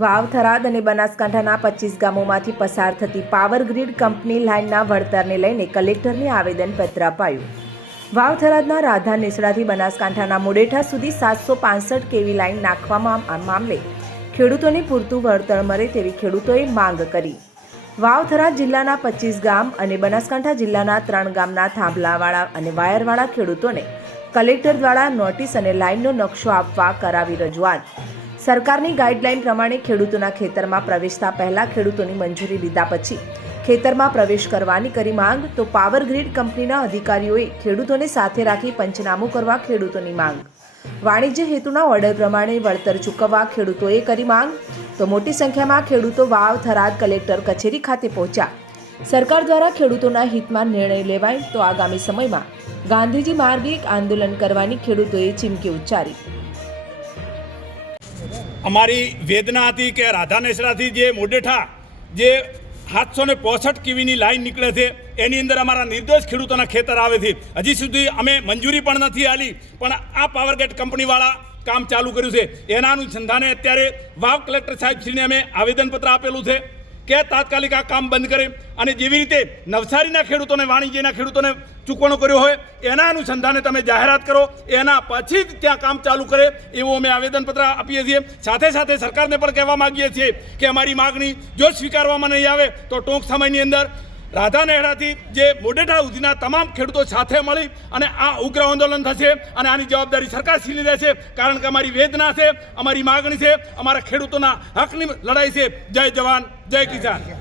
વાવ થરાદ અને બનાસકાંઠાના 25 ગામોમાંથી પસાર થતી પાવર ગ્રીડ કંપની લાઇનના વળતરને લઈને કલેક્ટરને આવેદનપત્ર અપાયું। વાવ થરાદના રાધા નેસડાથી બનાસકાંઠાના મુડેઠા સુધી 765 કેવી લાઇન નાખવામાં મામલે ખેડૂતોને પૂરતું વળતર મળે તેવી ખેડૂતોએ માંગ કરી। વાવ થરાદ જિલ્લાના 25 ગામ અને બનાસકાંઠા જિલ્લાના 3 ગામના થાંભલાવાળા અને વાયરવાળા ખેડૂતોને કલેક્ટર દ્વારા નોટિસ અને લાઇનનો નકશો આપવા કરાવી રજૂઆત। સરકારની ગાઈડલાઈન પ્રમાણે ખેડૂતોના ખેતરમાં પ્રવેશતા પહેલા ખેડૂતોની મંજૂરી લીધા પછી ખેતરમાં પ્રવેશ કરવાની કરી માંગ, તો પાવર ગ્રીડ કંપનીના અધિકારીઓએ ખેડૂતોને સાથે રાખી પંચનામું કરવા ખેડૂતોની માંગ। વાણિજ્ય હેતુના ઓર્ડર પ્રમાણે વળતર ચૂકવવા ખેડૂતોએ કરી માંગ, તો મોટી સંખ્યામાં ખેડૂતો વાવ થરાદ કલેક્ટર કચેરી ખાતે પહોંચ્યા। સરકાર દ્વારા ખેડૂતોના હિતમાં નિર્ણય લેવાય તો આગામી સમયમાં ગાંધીજી માર્ગે આંદોલન કરવાની ખેડૂતોએ ચીમકી ઉચ્ચારી। અમારી વેદના હતી કે રાધા નેસડાથી જે મોડેઠા જે 765 કેવીની લાઈન નીકળે છે એની અંદર અમારા નિર્દોષ ખેડૂતોના ખેતર આવે છે। હજી સુધી અમે મંજૂરી પણ નથી આલી, પણ આ પાવરગેટ કંપનીવાળા કામ ચાલુ કર્યું છે। એના અનુસંધાને અત્યારે વાવ કલેક્ટર સાહેબશ્રીને અમે આવેદનપત્ર આપેલું છે કે તાત્કાલિક આ કામ બંધ કરે, અને જેવી રીતે નવસારીના ખેડૂતોને, વાણિજ્યના ખેડૂતોને ચૂકવણો કર્યો હોય એના અનુસંધાને તમે જાહેરાત કરો, એના પછી જ ત્યાં કામ ચાલુ કરે એવું અમે આવેદનપત્ર આપીએ છીએ। સાથે સાથે સરકારને પણ કહેવા માગીએ છીએ કે અમારી માગણી જો સ્વીકારવામાં નહીં આવે તો ટૂંક સમયની અંદર રાધા નેહડાથી જે મોડેઠા સુધીના તમામ ખેડૂતો સાથે મળી અને આ ઉગ્ર આંદોલન થશે, અને આની જવાબદારી સરકારશ્રીની રહેશે, કારણ કે અમારી વેદના છે, અમારી માગણી છે, અમારા ખેડૂતોના હકની લડાઈ છે। જય જવાન, જય કિસાન।